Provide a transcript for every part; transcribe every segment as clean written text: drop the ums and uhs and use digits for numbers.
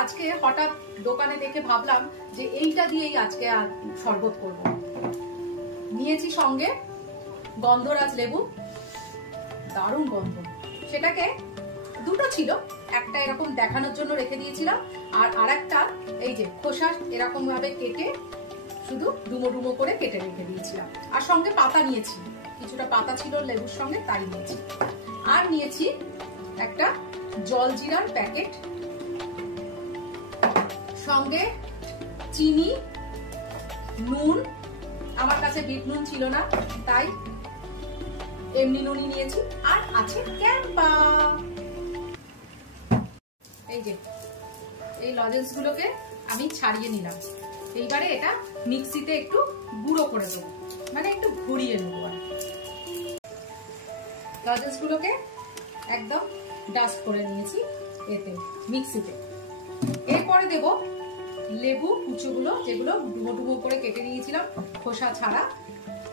আজকে হঠাৎ দোকানে দেখে ভাবলাম যে এইটা দিয়েই আজকে শরবত করব। নিয়েছি সঙ্গে গন্ধরাজ লেবু, দারুণ গন্ধ। সেটাকে দুটো ছিল, একটা এরকম দেখানোর জন্য রেখে দিয়েছিলাম, আর আরেকটা এই যে খোসা এরকম ভাবে কেটে শুধু ডুমো ডুমো করে কেটে রেখে দিয়েছিলাম। আর সঙ্গে পাতা নিয়েছি, কিছুটা পাতা ছিল লেবুর সঙ্গে, তাই নিয়েছি। আর নিয়েছি একটা জলজিরার প্যাকেট, সঙ্গে চিনি, নুন, আমার কাছে বিট নুন ছিল না তাই এমনি নুনই নিয়েছি, আর আছে ক্যাম্পা। এই যে এই লজেন্স গুলোকে আমি ছাড়িয়ে নিলাম। এইবারে এটা মিক্সিতে একটু গুঁড়ো করে দেবো, মানে একটু ঘুরিয়ে নেবো। আর লজেন্স গুলোকে একদম ডাস্ট করে নিয়েছি এতে মিক্সিতে। এরপরে দেব লেবু কুচোগুলো, যেগুলো ডুমো ডুমো করে কেটে নিয়েছিলাম খোসা ছাড়া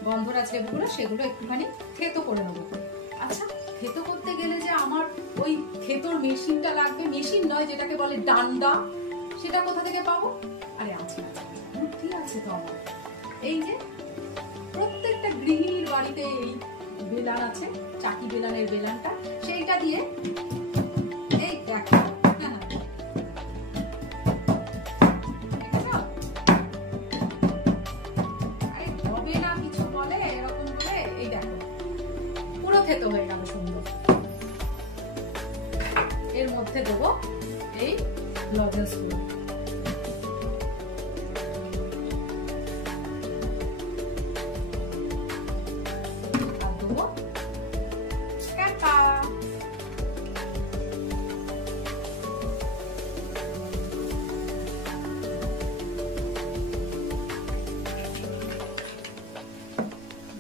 গন্ধরাজ লেবুগুলো, সেগুলো একটুখানি থেতো করে নেবো। আচ্ছা, থেতো করতে গেলে যে আমার ওই থেতোর মেশিনটা লাগবে, মেশিন নয় যেটাকে বলে ডান্ডা, সেটা কোথা থেকে পাবো? আরে আছে, বুদ্ধি আছে তো আমার। এই যে প্রত্যেকটা গৃহিণীর বাড়িতে এই বেলান আছে, চাকি বেলানের বেলানটা, সেইটা দিয়ে এই দেখো, থেতো হয়ে গেল সুন্দর। এর মধ্যে দেবো এই লজেন্স গুলো, আর দেবো ক্যাম্পা।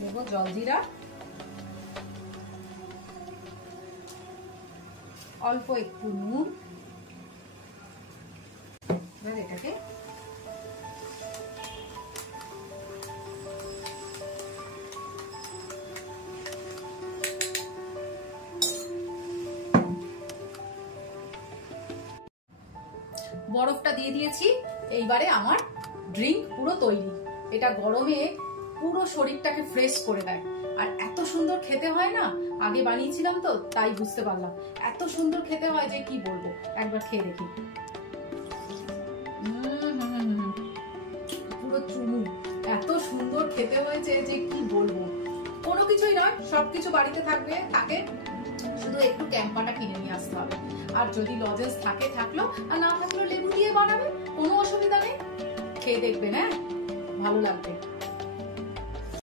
দেবো জলজিরা, অল্প একটু নুন। এবার এটাকে বরফটা দিয়ে দিয়েছি। এইবারে আমার ড্রিঙ্ক পুরো তৈরি। এটা গরমে পুরো শরীরটাকে ফ্রেশ করে দেয়, আর এত সুন্দর খেতে হয় না। আগে বানিয়েছিলাম তো তাই বুঝতে পারলাম, এত সুন্দর খেতে হয় যে কি বলবো। একবার খেয়ে দেখি। পুরো চুমু, এত সুন্দর খেতে হয়েছে যে কি বলবো। কোনো কিছুই নয়, সবকিছু বাড়িতে থাকে, শুধু একটু ক্যাম্পাটা কিনে নিয়ে আসতে হবে। আর যদি লজেন্স থাকলো, আর না থাকলো লেবু দিয়ে বানাবে, কোনো অসুবিধা নেই। খেয়ে দেখবেন, হ্যাঁ ভালো লাগবে।